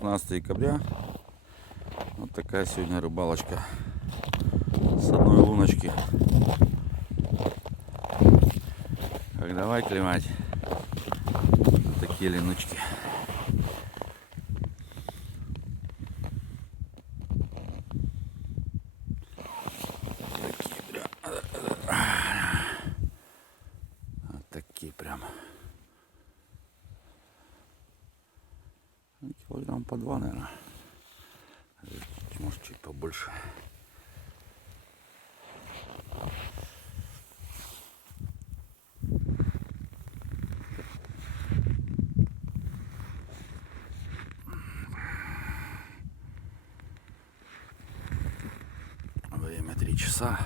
16 декабря. Вот такая сегодня рыбалочка с одной луночки. Так, давай клевать. Вот такие леночки. Вот такие прям. Килограмм по 2, наверное. Может, чуть побольше. Время 3 часа.